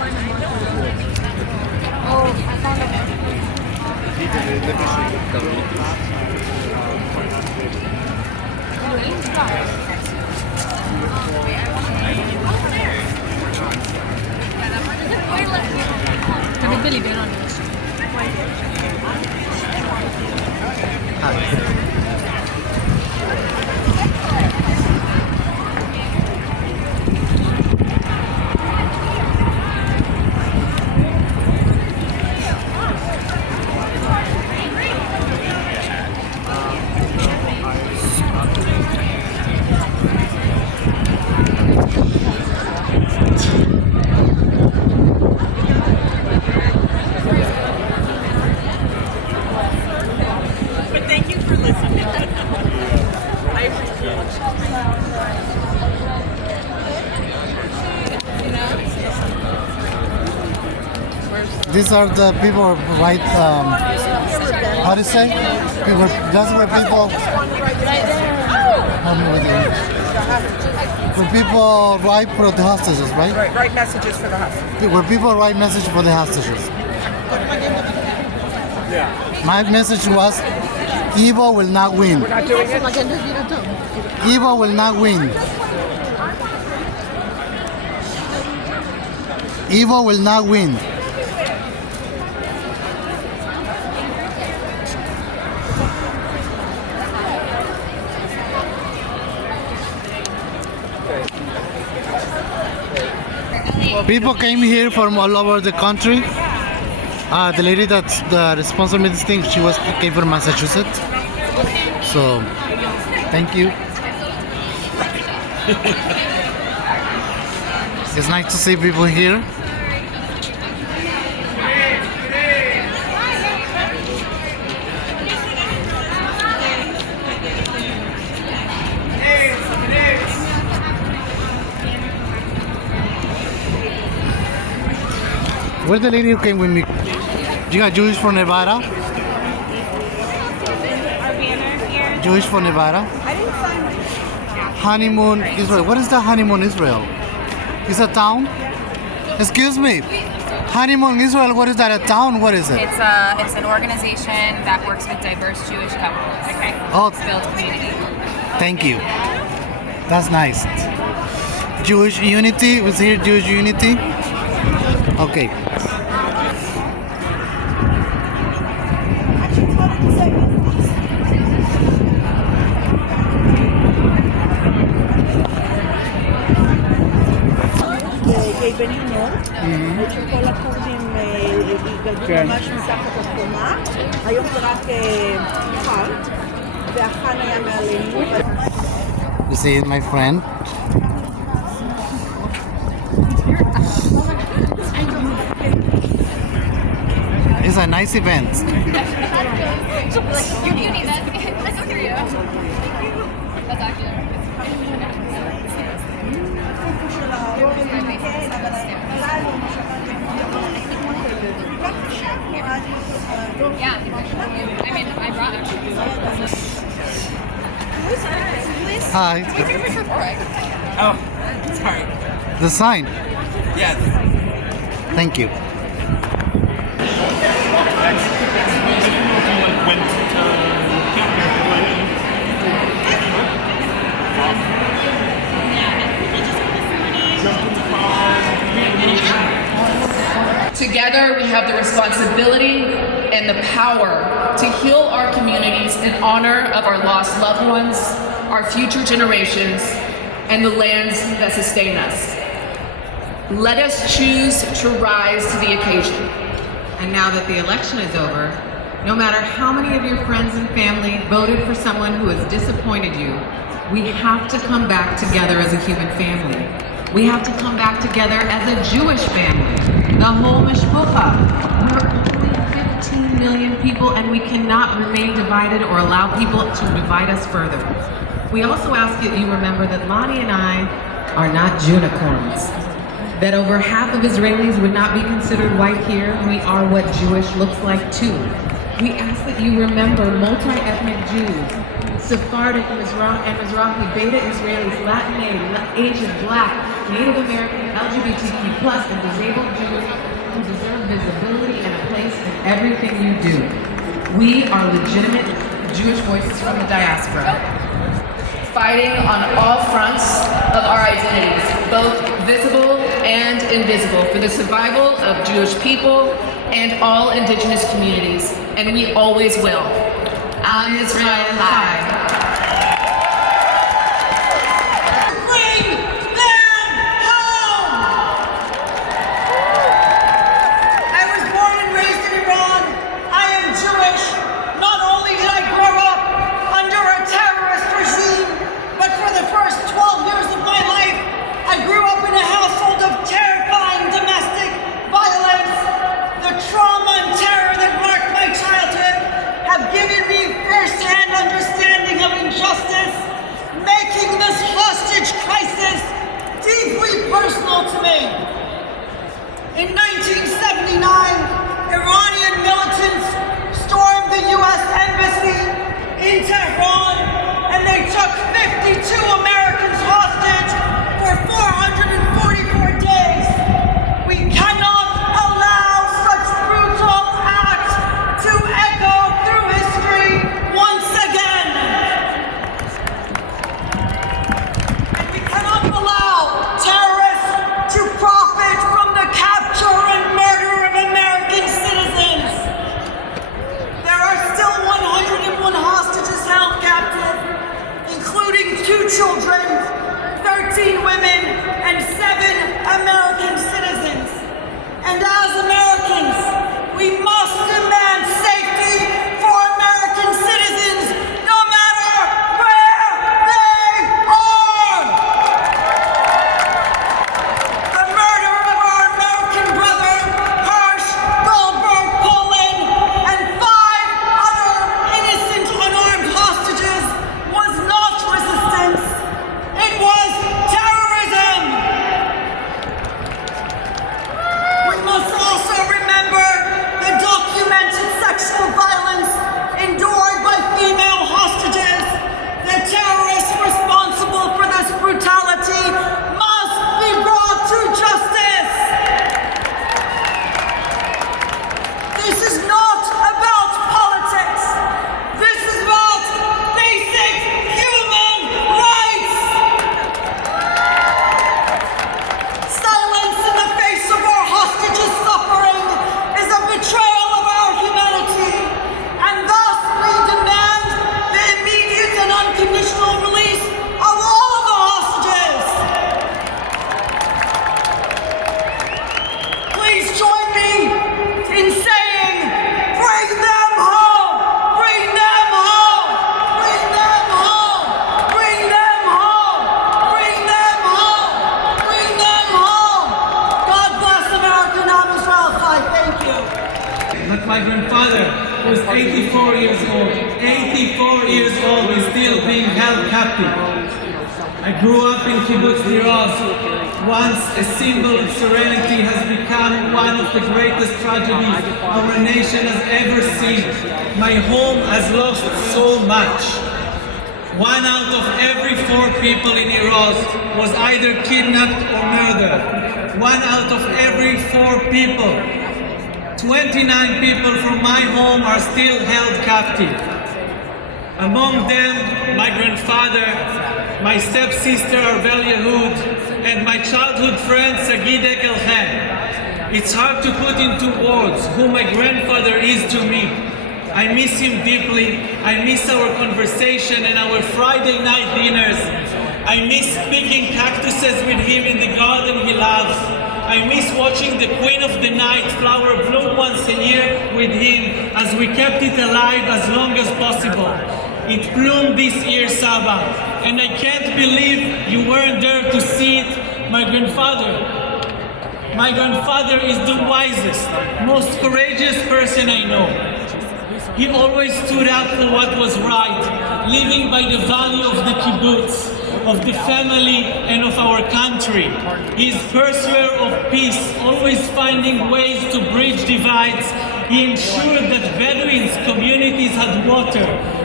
Oh, I found a Billy Bear on it. But thank you for listening. I appreciate it. These are the people right. How to say? People. That's where people. Help me with it. Where people write for the hostages, right? Write messages for the hostages. Where people write message for the hostages. Yeah. My message was, evil will not win. We're not doing it. Evil will not win. Evil will not win. People came here from all over the country. The lady that's the sponsor me this thing, she came from Massachusetts. So, thank you. It's nice to see people here. Where's the lady who came with me? You got Jewish from Nevada? Jewish from Nevada? Honeymoon Israel. What is the Honeymoon Israel? It's a town? Excuse me. Honeymoon Israel, what is that? A town? What is it? It's an organization that works with diverse Jewish couples. Okay. Oh, To build community. thank you. That's nice. Jewish Unity? Was here Jewish Unity? Okay. גיא בן הינון, שכל הקורדים התגלגלו ממש מתחת לקומה, היום זה רק פארט, והחאן היה מעלינו. You see my friend? It's a nice event. You're beauty, that's for you. That's actually yeah, I mean, I brought actually. Hi. Oh, sorry. The sign. Yes. Thank you. Together, we have the responsibility and the power to heal our communities in honor of our lost loved ones, our future generations, and the lands that sustain us. Let us choose to rise to the occasion. And now that the election is over, no matter how many of your friends and family voted for someone who has disappointed you, we have to come back together as a human family. We have to come back together as a Jewish family, the whole mishpucha. We're only 15 million people, and we cannot remain divided or allow people to divide us further. We also ask that you remember that Lonnie and I are not unicorns, that over half of Israelis would not be considered white here. We are what Jewish looks like too. We ask that you remember multi-ethnic Jews, Sephardic and Mizrahi, Beta Israelis, Latin, Asian, Black, Native American, LGBTQ+, and disabled Jews who deserve visibility and a place in everything you do. We are legitimate Jewish voices from the diaspora, fighting on all fronts of our identities, both visible and invisible, for the survival of Jewish people and all indigenous communities, and we always will. Am Israel Chai. Personal to me. In 1979, Iranian militants stormed the U.S. Embassy in Tehran and they took 52 Americans hostage for 444 days. We cannot allow such brutal acts to echo through history once again. And we cannot allow terrorists to profit from the capture and murder of American citizens. There are still 101 hostages held captive, including 2 children, 13 women, and 7 American citizens. And as Americans, we must demand safety for American citizens, no matter where they are. The murder of our American brother, Hirsch Goldberg Poland, and 5 other innocent unarmed hostages was not resistance. It was terrorism. We must also remember the documented sexual violence endured by female hostages. The terrorists responsible for this brutality must be brought to justice. This is not about politics. This is about basic human rights. Silence in the face of our hostages' suffering is a betrayal of our humanity, and thus we demand the immediate and unconditional release of all of the hostages. Please join me in saying, bring them home, bring them home, bring them home, bring them home, bring them home, bring them home. God bless America and Am Israel Chai. Thank you. Like my grandfather, who is 84 years old. 84 years old is still being held captive. I grew up in Kibbutz Nir Oz. Once a symbol of serenity has become one of the greatest tragedies our nation has ever seen. My home has lost so much. 1 out of every 4 people in Nir Oz was either kidnapped or murdered. 1 out of every 4 people. 29 people from my home are still held captive. Among them, my grandfather, my stepsister Arbel Yehud, and my childhood friend Sagid Ekelchen. It's hard to put into words who my grandfather is to me. I miss him deeply. I miss our conversation and our Friday night dinners. I miss picking cactuses with him in the garden he loves. I miss watching the Queen of the Night flower bloom once a year with him as we kept it alive as long as possible. It bloomed this year, Saba, and I can't believe you weren't there to see it. My grandfather is the wisest, most courageous person I know. He always stood up for what was right, living by the value of the kibbutz, of the family, and of our country. He is pursuer of peace, always finding ways to bridge divides. He ensured that Bedouins communities had water,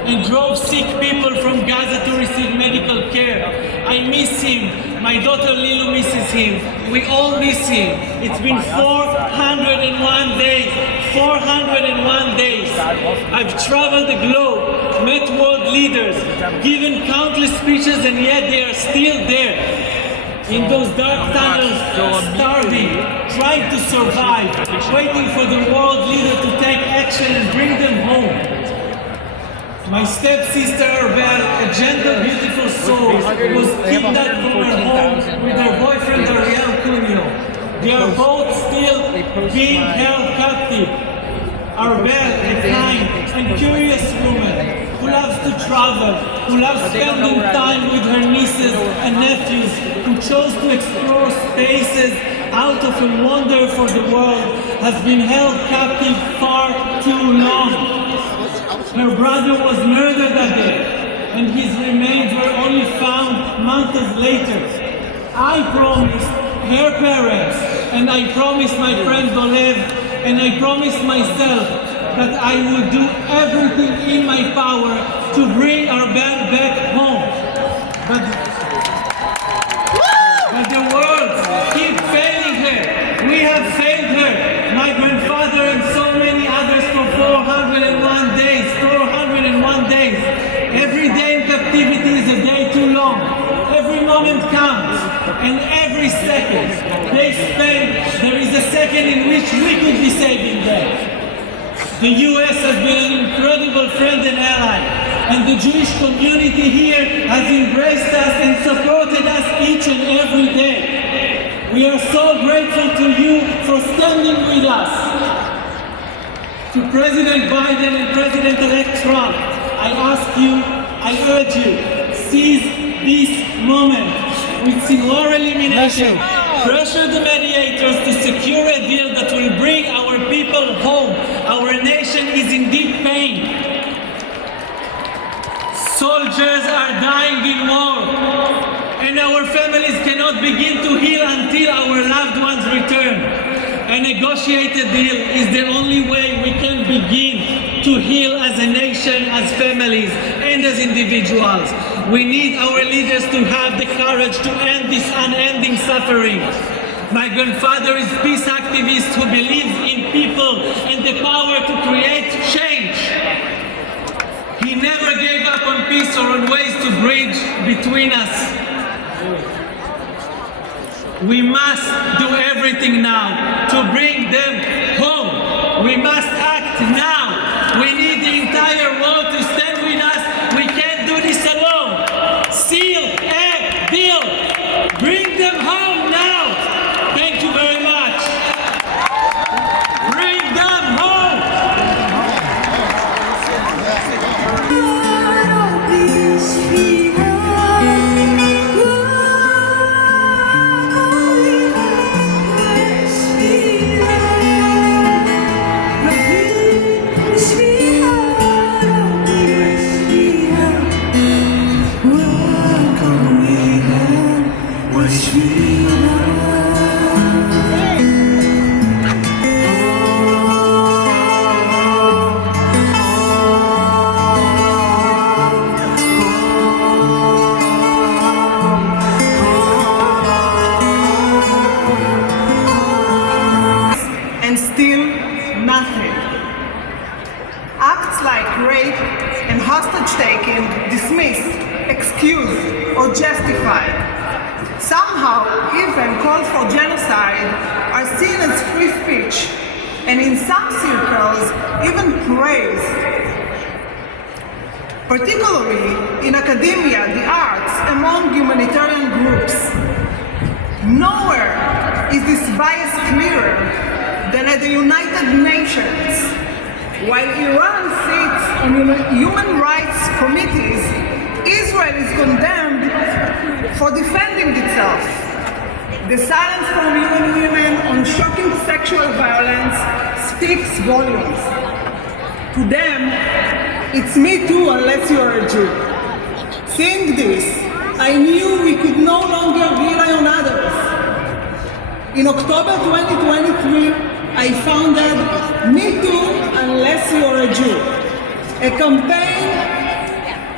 and drove sick people from Gaza to receive medical care. I miss him. My daughter Lilu misses him. We all miss him. It's been 401 days. 401 days. I've traveled the globe, met world leaders, given countless speeches, and yet they are still there. In those dark tunnels, starving, trying to survive, waiting for the world leader to take action and bring them home. My stepsister Arbel, a gentle, beautiful soul, was kidnapped from her home with her boyfriend Ariel Cunio. They are both still being held captive. Arbel, a kind and curious woman who loves to travel, who loves spending time with her nieces and nephews, who chose to explore spaces out of a wonder for the world, has been held captive far too long. Her brother was murdered that day, and his remains were only found months later. I promised her parents, and I promised my friend Dolev, and I promised myself that I would do everything in my power to bring our band back home. But the world keeps failing her. We have failed her. My grandfather and so many others for 401 days. 401 days. Every day in captivity is a day too long. Every moment counts, and every second they spend, there is a second in which we could be saving them. The US has been an incredible friend and ally, and the Jewish community here has embraced us and supported us each and every day. We are so grateful to you for standing with us. To President Biden and President-elect Trump, I ask you, I urge you, seize this moment with Sinwar elimination. Pressure the mediators to secure a deal that will bring our people home. Our nation is in deep pain. Soldiers are dying in war, and our families cannot begin to heal until our loved ones return. A negotiated deal is the only way we can begin to heal as a nation, as families, and as individuals. We need our leaders to have the courage to end this unending suffering. My grandfather is a peace activist who believes in people and the power to create change. He never gave up on peace or on ways to bridge between us. We must do everything now to bring them home. We must act now. We need the entire world to stand with us. We can't do this alone. Seal a deal. Bring them home now. Thank you very much. Bring them home. And still nothing. Acts like rape and hostage-taking dismissed, excused, or justified. Somehow, even calls for genocide are seen as free speech, and in some circles, even praised. Particularly in academia, the arts, among humanitarian groups. Nowhere is this bias clearer than at the United Nations. While Iran sits on human rights committees, Israel is condemned for defending itself. The silence from UN women on shocking sexual violence speaks volumes. To them, it's me too unless you are a Jew. Seeing this, I knew we could no longer rely on others. In October 2023, I founded Me Too Unless You're a Jew, a campaign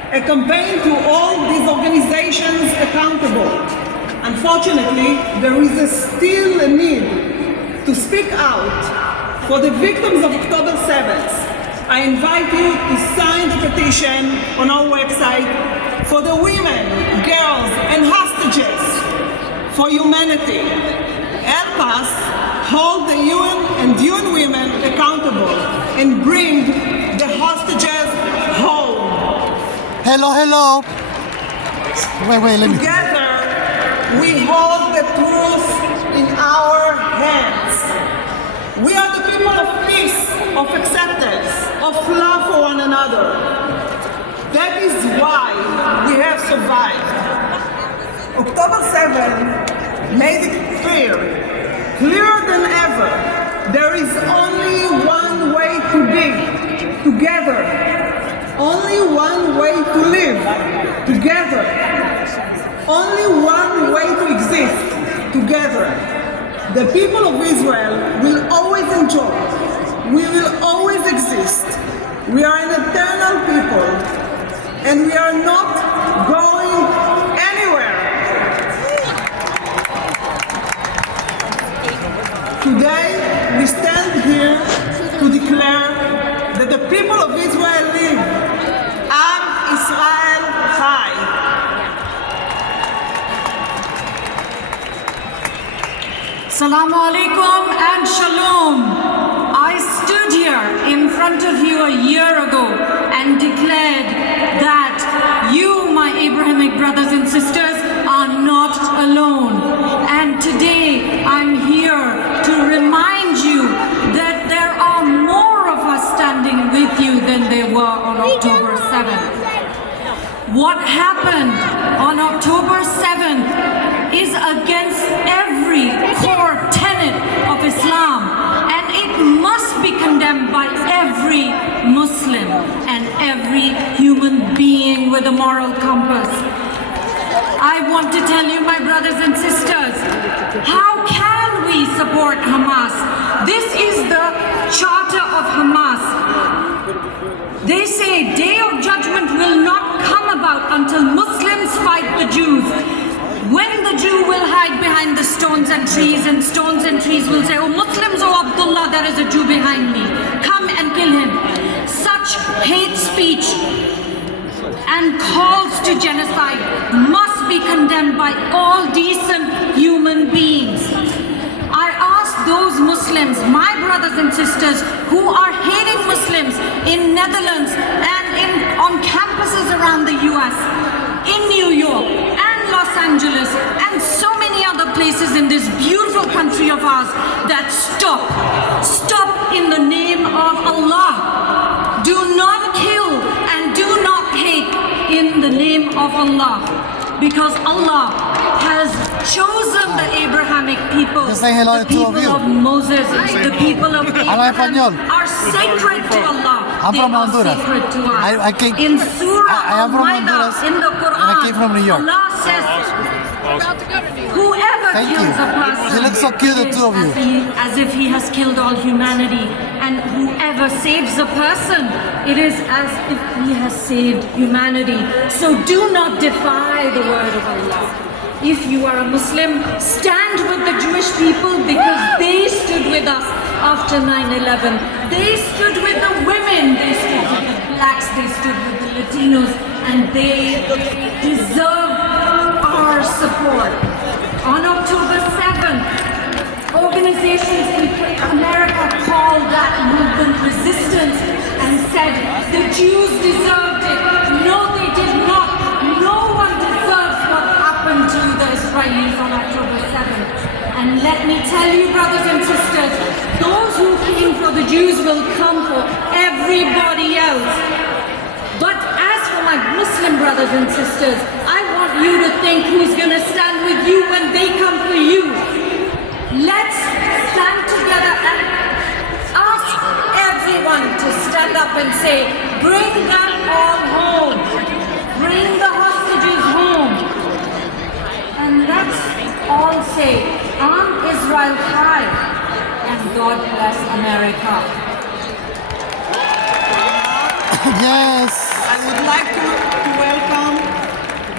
a campaign to hold these organizations accountable. Unfortunately, there is still a need to speak out for the victims of October 7th. I invite you to sign the petition on our website for the women, girls, and hostages for humanity. Help us hold the UN and UN women accountable and bring the hostages home. Hello, hello. Wait, let me. Together, we hold the truth in our hands. We are the people of peace, of acceptance, of love for one another. That is why we have survived. October 7 made it clearer than ever. There is only one way to be, together. Only one way to live, together. Only one way to exist, together. The people of Israel will always enjoy. We will always exist. We are an eternal people, and we are not going anywhere. Today, we stand here to declare that the people of Israel live. Am Israel Chai. Assalamu alaikum and shalom. I stood here in front of you a year ago and declared that you, my Abrahamic brothers and sisters, are not alone. And today I'm here to remind you that there are more of us standing with you than there were on October 7th. What happened on October 7th is against every core tenet of Islam, and it must be condemned by every Muslim and every human being with a moral compass. I want to tell you, my brothers and sisters, how can we support Hamas? This is the charter of Hamas. They say day of judgment will not come about until Muslims fight the Jews. When the Jew will hide behind the stones and trees will say, oh Muslims, oh Abdullah, there is a Jew behind me. Come and kill him. Such hate speech and calls to genocide must be condemned by all decent human beings. I ask those Muslims, my brothers and sisters, who are hating Muslims in Netherlands and on campuses around the US, in New York and Los Angeles and so many other places in this beautiful country of ours, that stop in the name of Allah. Do not kill and do not hate in the name of Allah, because Allah has chosen the Abrahamic people. Just say hello the to two of people you. of Moses, the people of Abraham are sacred to Allah. I'm They from are Honduras. sacred to us. I came. In Surah I am from Al-Ma'idah, Honduras, in the Quran, and I came from New York. Allah says, whoever Thank kills you. a person You look so cute, the is two of you. as if he has killed all humanity, and whoever saves a person, it is as if he has saved humanity. So do not defy the word of Allah. If you are a Muslim, stand with the Jewish people, because they stood with us after 9/11. They stood with the women, they stood with the blacks, they stood with the Latinos, and they deserve our support. On October 7th, organizations in America called that movement resistance and said the Jews deserved it. No, they did not. No one deserves what happened to the Israelis on October 7th. And let me tell you, brothers and sisters, those who came for the Jews will come for everybody else. But as for my Muslim brothers and sisters, I want you to think who's going to stand with you when they come for you. Let's stand together and ask everyone to stand up and say, bring them all home. Bring the hostages home. And let's all say, Am Israel Chai, and God bless America. Yes. I would like to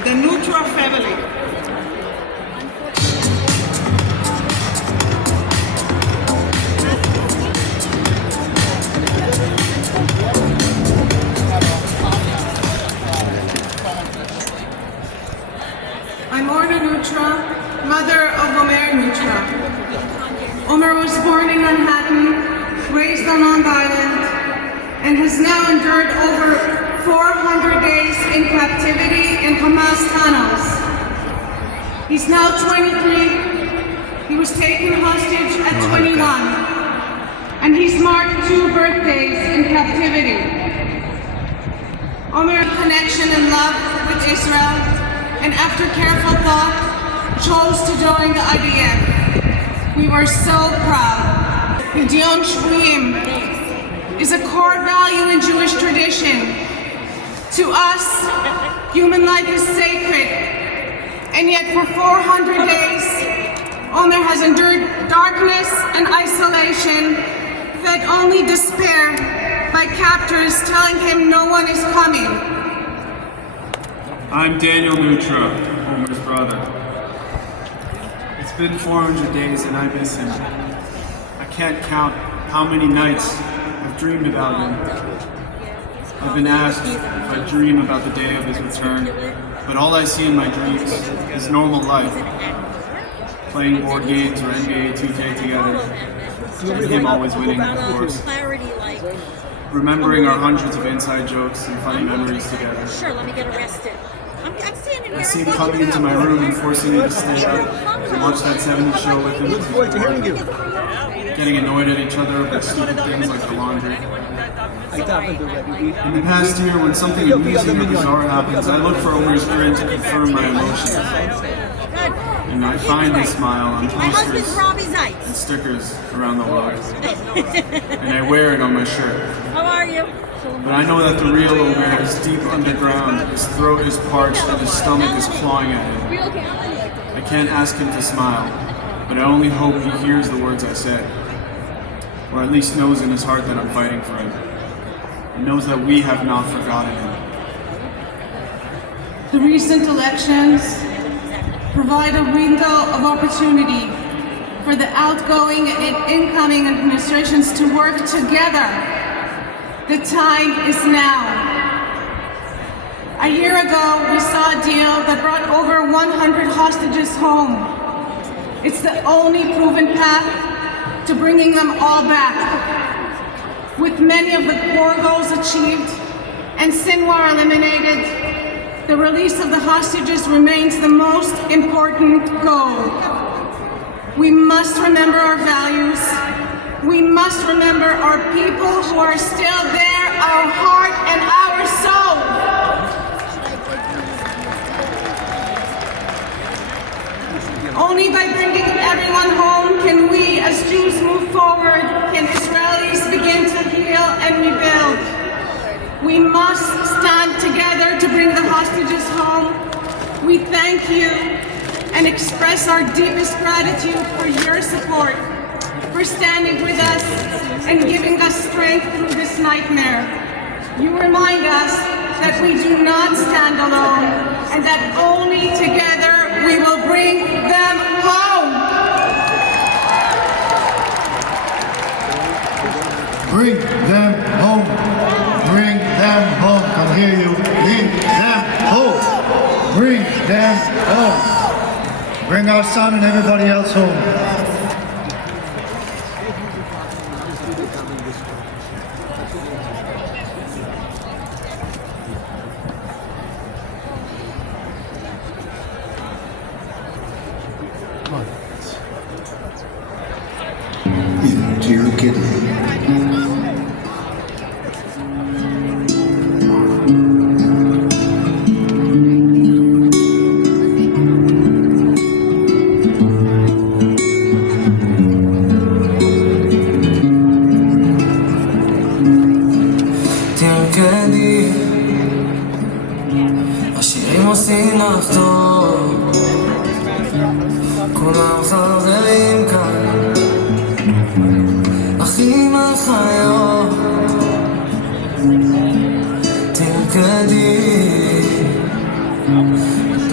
the Nutra family. I'm Orna Nutra, mother of Omer Nutra. Omer was born in Manhattan, raised on Long Island, and has now endured over 400 days in captivity in Hamas tunnels. He's now 23. He was taken hostage at 21. And he's marked 2 birthdays in captivity. Omer had connection and love with Israel, and after careful thought, chose to join the IDF. We were so proud. Pidyon Shvuim is a core value in Jewish tradition. To us, human life is sacred, and yet for 400 days, Omer has endured darkness and isolation, fed only despair by captors telling him no one is coming. I'm Daniel Nutra, Omer's brother. It's been 400 days and I miss him. I can't count how many nights I've dreamed about him. I've been asked if I dream about the day of his return, but all I see in my dreams is normal life. Playing board games or NBA 2K together, and him always winning, of course. Remembering our hundreds of inside jokes and funny memories together. Sure, let me get arrested. I'm standing here. I see him coming into my room and forcing me to stay up and watch that 70s show with him. Getting annoyed at each other over stupid things like the laundry. In the past year, when something amusing or bizarre happens, I look for Omer's grin to confirm my emotions. And I find his smile on posters and stickers around the world. And I wear it on my shirt. How are you? But I know that the real Omer is deep underground, his throat is parched and his stomach is clawing at him. I can't ask him to smile, but I only hope he hears the words I said. Or at least knows in his heart that I'm fighting for him. And knows that we have not forgotten him. The recent elections provide a window of opportunity for the outgoing and incoming administrations to work together. The time is now. A year ago, we saw a deal that brought over 100 hostages home. It's the only proven path to bringing them all back. With many of the core goals achieved and Sinwar eliminated, the release of the hostages remains the most important goal. We must remember our values. We must remember our people who are still there, our heart and our soul. Only by bringing everyone home can we as Jews move forward, can Israelis begin to heal and rebuild. We must stand together to bring the hostages home. We thank you and express our deepest gratitude for your support, for standing with us and giving us strength through this nightmare. You remind us that we do not stand alone and that only together we will bring them home. Bring them home. Bring them home. I hear you. Bring them home. Bring them home. Bring our son and everybody else home. Into your kidney. תרקדי, השירים עושים לך טוב, כולם חברים כאן, אחים אחיות, תרקדי,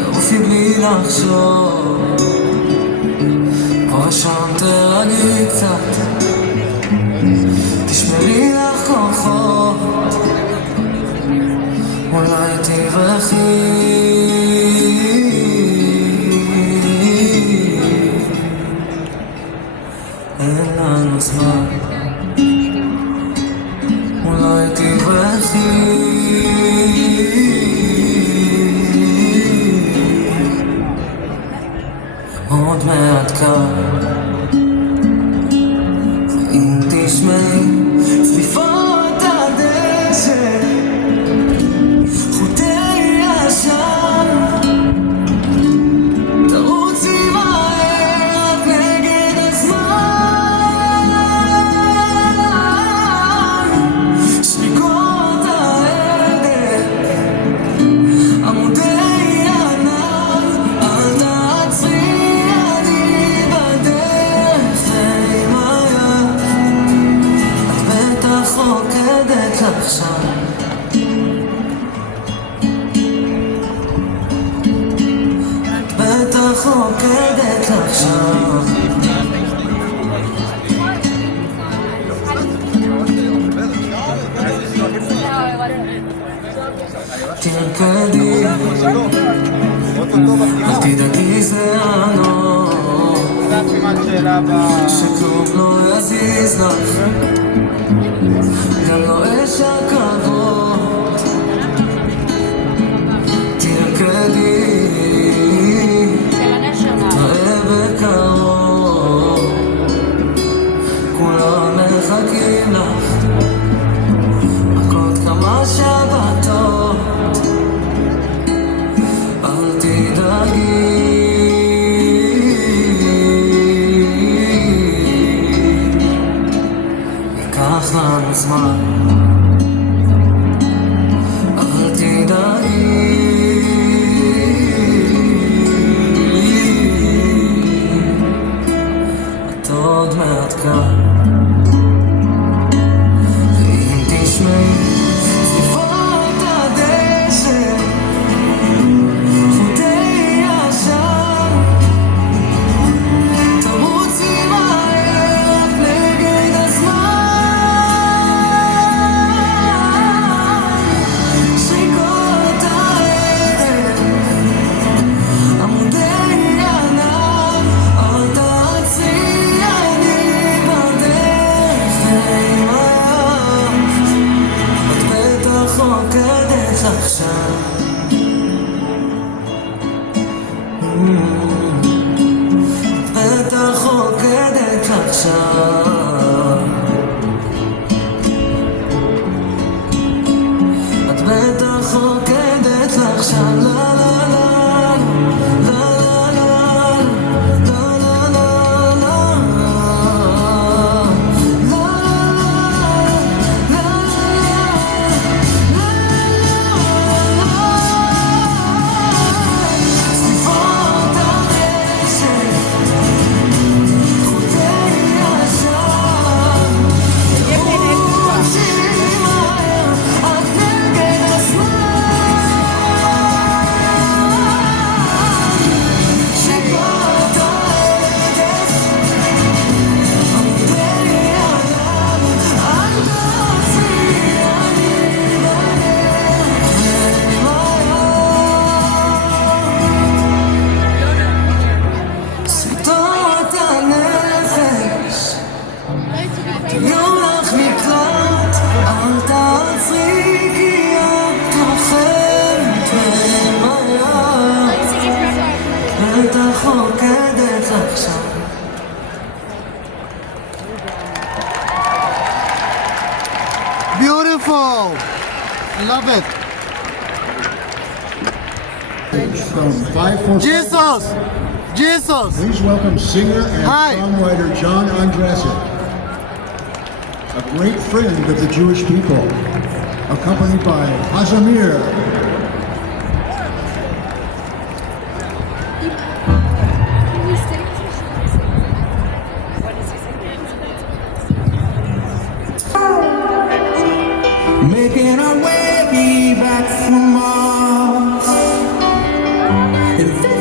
עשיתי בלי לחשוב. פה ושם תרגעי קצת, תשמרי לך כוחות, אולי תברחי. אין לנו זמן, אולי תברחי. עוד מעט קר, ואם תשמעי צליפות הדשא, חוטי עשן, תרוצי מהר רק נגד הזמן. שריקות ההדק, עמודי ענן, אל תעצרי, אני בדרך עם היד. את בטח רוקדת לך שם, את בטח רוקדת לך שם. תרקדי, אל תדאגי זה הנור, שכלום לא יזיז לך, גם לא אש הכבוד. תרקדי, תראה בקרוב, כולם מחכים לך, רק עוד כמה שבתות. אל תדאגי, ייקח לנו זמן. אל תדאגי, את עוד מעט כאן. ואם תשמעי צליפות הדשא, חוטי עשן, תרוצי מהר רק נגד הזמן. שריקות ההדק, עמודי ענן, אל תעצרי, אני בדרך עם היד. את בטח רוקדת לך שם, את בטח רוקדת לך שם, את בטח רוקדת לך שם. לה לה לה לה לה לה לה לה Beautiful! I love it. From 545. Jesus! Jesus! Please welcome singer and songwriter John Andresen, a great friend of the Jewish people, accompanied by Hazamir. Making our way back from Mars.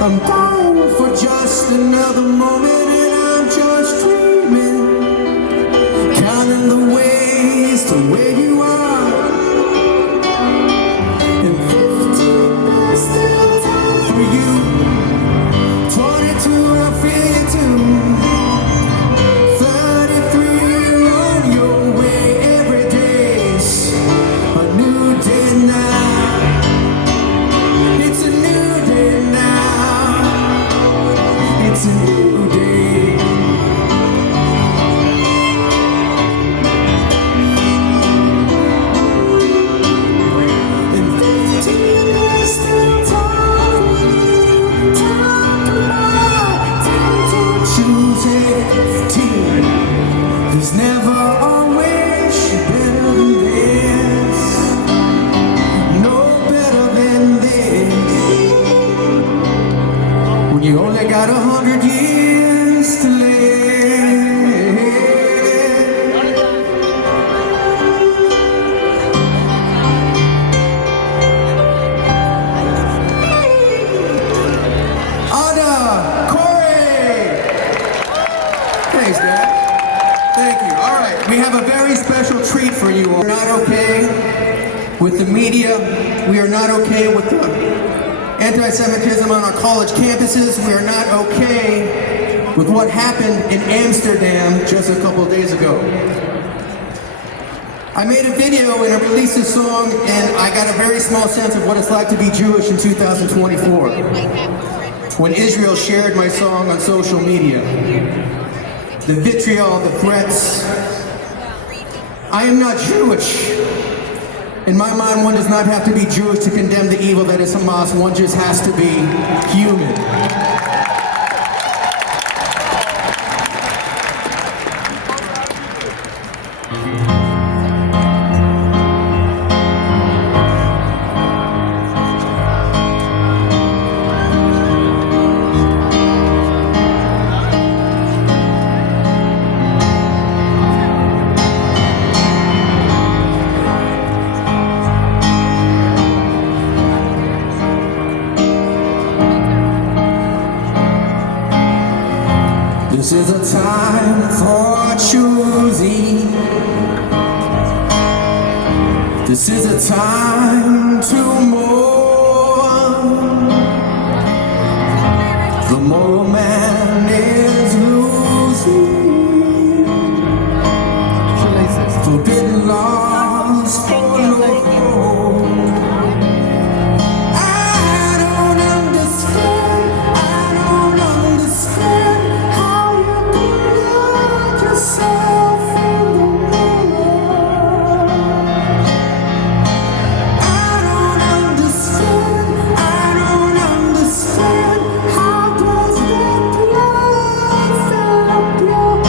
I'm going for just another moment, and I'm just dreaming, counting the ways to where you are. And 15, there's still time for you. 22, I feel you too. 33, you're on your way. Every day's a new day now. It's a new day now. It's a new day. In 15, there's still time for you. Time tomorrow, time to choose it. 15, there's never always better than this. No better than this. When you only got 100 years to live. Anna, Corey. Thanks, Dad. Thank you. All right, we have a very special treat for you. We're not okay with the media. We are not okay with the anti-Semitism on our college campuses. We are not okay with what happened in Amsterdam just a couple days ago. I made a video and I released a song, and I got a very small sense of what it's like to be Jewish in 2024. When Israel shared my song on social media, the vitriol, the threats. I am not Jewish. In my mind, one does not have to be Jewish to condemn the evil that is Hamas. One just has to be human. This is a time for choosing. This is a time to mourn. The moral man is losing. Forbidden laws follow. How does that blood fill up your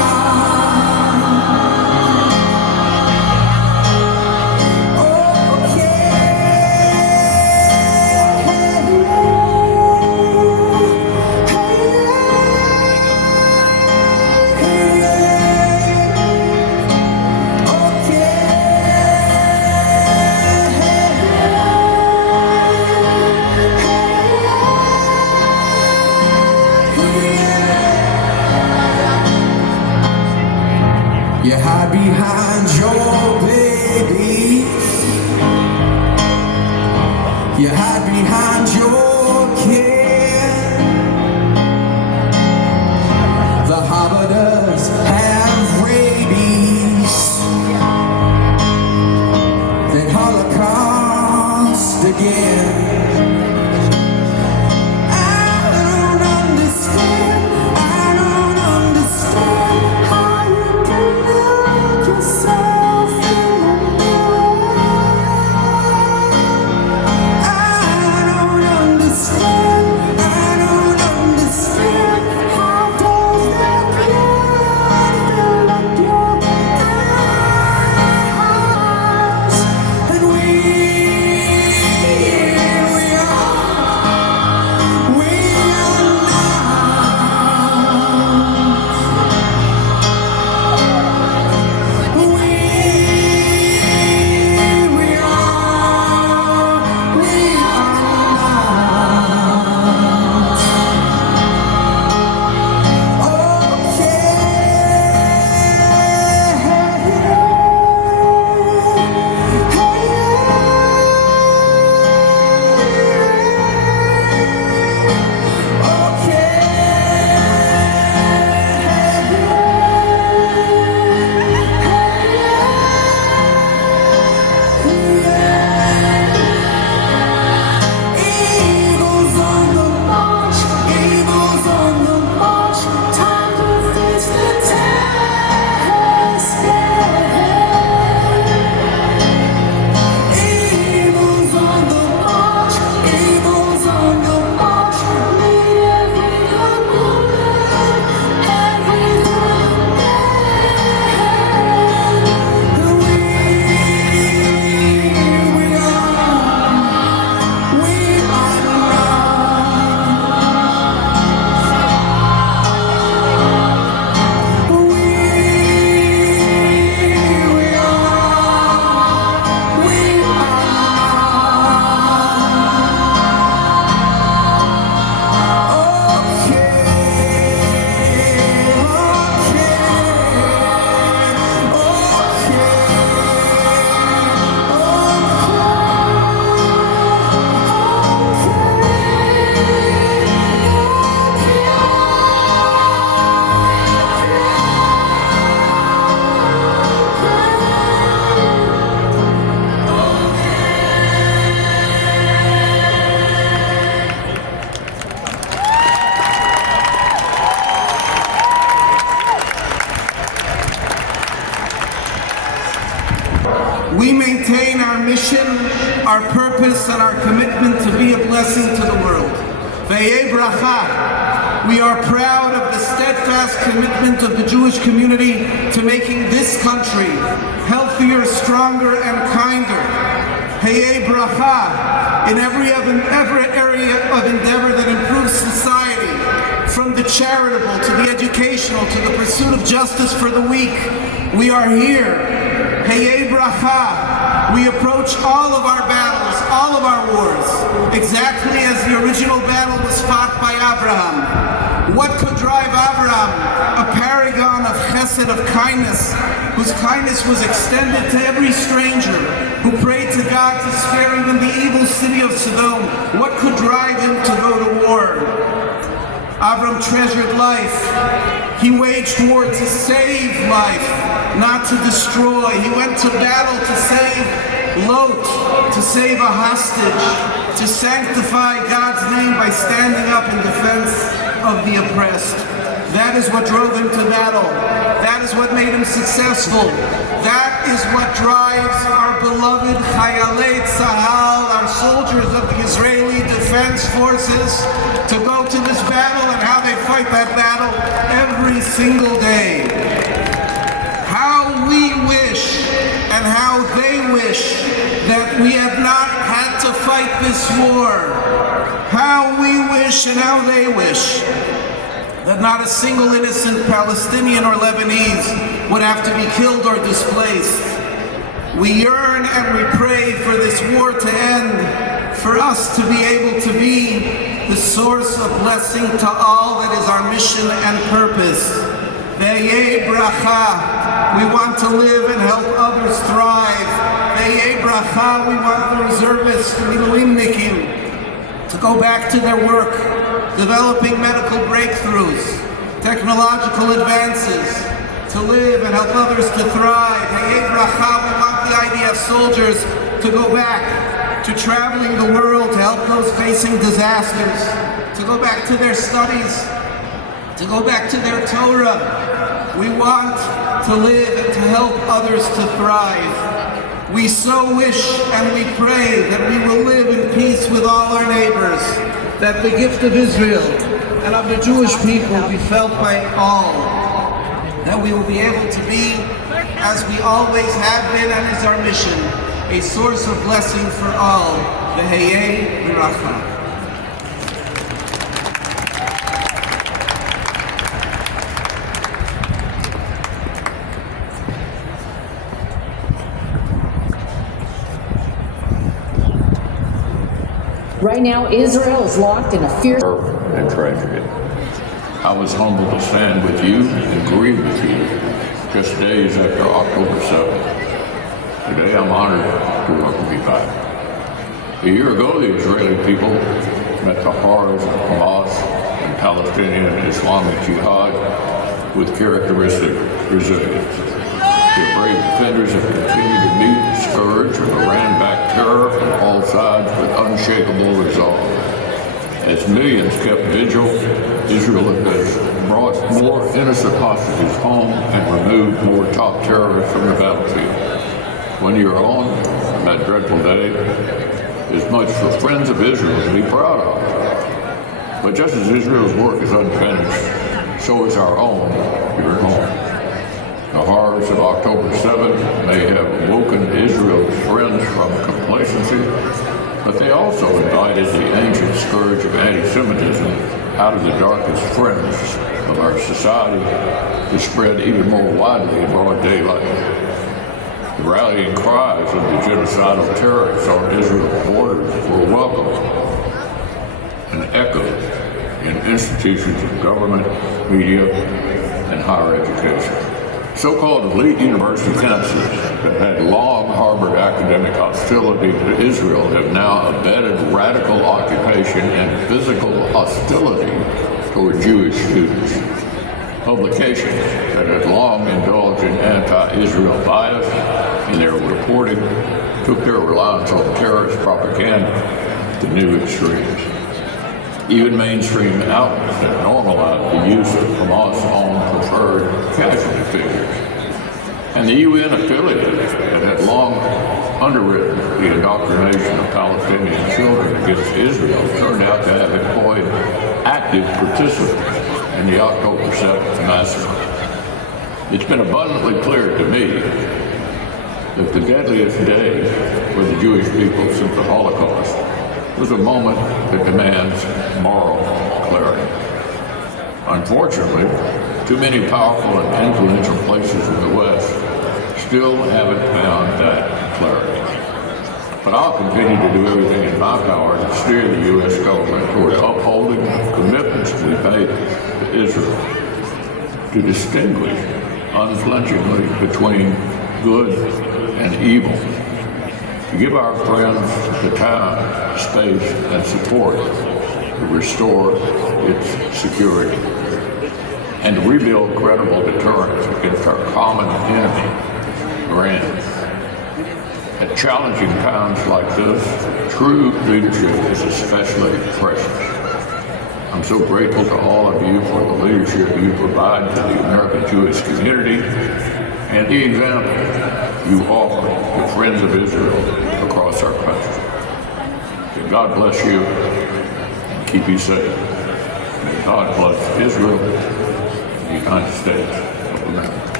We maintain our mission, our purpose, and our commitment to be a blessing to the world. Ve'yeh bracha. We are proud of the steadfast commitment of the Jewish community to making this country healthier, stronger, and kinder. Ve'yeh bracha. In every area of endeavor that improves society, from the charitable to the educational to the pursuit of justice for the weak, we are here. Ve'yeh bracha. We approach all of our battles, all of our wars, exactly as the original battle was fought by Abraham. What could drive Abraham, a paragon of chesed, of kindness, whose kindness was extended to every stranger, who prayed to God to spare even the evil city of Sodom? What could drive him to go to war? Abraham treasured life. He waged war to save life, not to destroy. He went to battle to save Lot, to save a hostage, to sanctify God's name by standing up in defense of the oppressed. That is what drove him to battle. That is what made him successful. That is what drives our beloved Chayalei Tzahal, our soldiers of the Israeli Defense Forces, to go to this battle and how they fight that battle every single day. How we wish and how they wish that we had not had to fight this war. How we wish and how they wish that not a single innocent Palestinian or Lebanese would have to be killed or displaced. We yearn and we pray for this war to end, for us to be able to be the source of blessing to all. That is our mission and purpose. Ve'yeh bracha. We want to live and help others thrive. Ve'yeh bracha. We want the reservists, the miluimnikim, to go back to their work, developing medical breakthroughs, technological advances, to live and help others to thrive. Ve'yeh bracha. We want the IDF soldiers to go back to traveling the world to help those facing disasters, to go back to their studies, to go back to their Torah. We want to live and to help others to thrive. We so wish and we pray that we will live in peace with all our neighbors, that the gift of Israel and of the Jewish people be felt by all, that we will be able to be, as we always have been and is our mission, a source of blessing for all. Ve'yeh bracha. Right now, Israel is locked in a fierce and tragedy. I was humbled to stand with you and grieve with you just days after October 7th. Today I'm honored to welcome you back. A year ago, the Israeli people met the horrors of Hamas and Palestinian and Islamic Jihad with characteristic resilience. The brave defenders have continued to meet the scourge of Iran-backed terror from all sides with unshakable resolve. As millions kept vigil, Israel has brought more innocent hostages home and removed more top terrorists from the battlefield. 1 year on, that dreadful day, is much for friends of Israel to be proud of. But just as Israel's work is unfinished, so is our own here at home. The horrors of October 7th may have awoken Israel's friends from complacency, but they also invited the ancient scourge of anti-Semitism out of the darkest fringe of our society to spread even more widely in broad daylight. The rallying cries of the genocidal terrorists on Israel's borders were welcomed and echoed in institutions of government, media, and higher education. So-called elite university campuses that had long harbored academic hostility to Israel have now abetted radical occupation and physical hostility toward Jewish students. Publications that had long indulged in anti-Israel bias in their reporting took their reliance on terrorist propaganda to new extremes. Even mainstream outlets that normalized the use of Hamas-owned preferred casualty figures. And the UN affiliates that had long underwritten the indoctrination of Palestinian children against Israel turned out to have employed active participants in the October 7th massacre. It's been abundantly clear to me that the deadliest day for the Jewish people since the Holocaust was a moment that demands moral clarity. Unfortunately, too many powerful and influential places in the West still haven't found that clarity. But I'll continue to do everything in my power to steer the U.S. government toward upholding the commitments we made to Israel, to distinguish unflinchingly between good and evil, to give our friends the time, space, and support to restore its security, and to rebuild credible deterrence against our common enemy, Iran. At challenging times like this, true leadership is especially precious. I'm so grateful to all of you for the leadership you provide to the American Jewish community and the example you offer to friends of Israel across our country. May God bless you and keep you safe. May God bless Israel and the United States of America.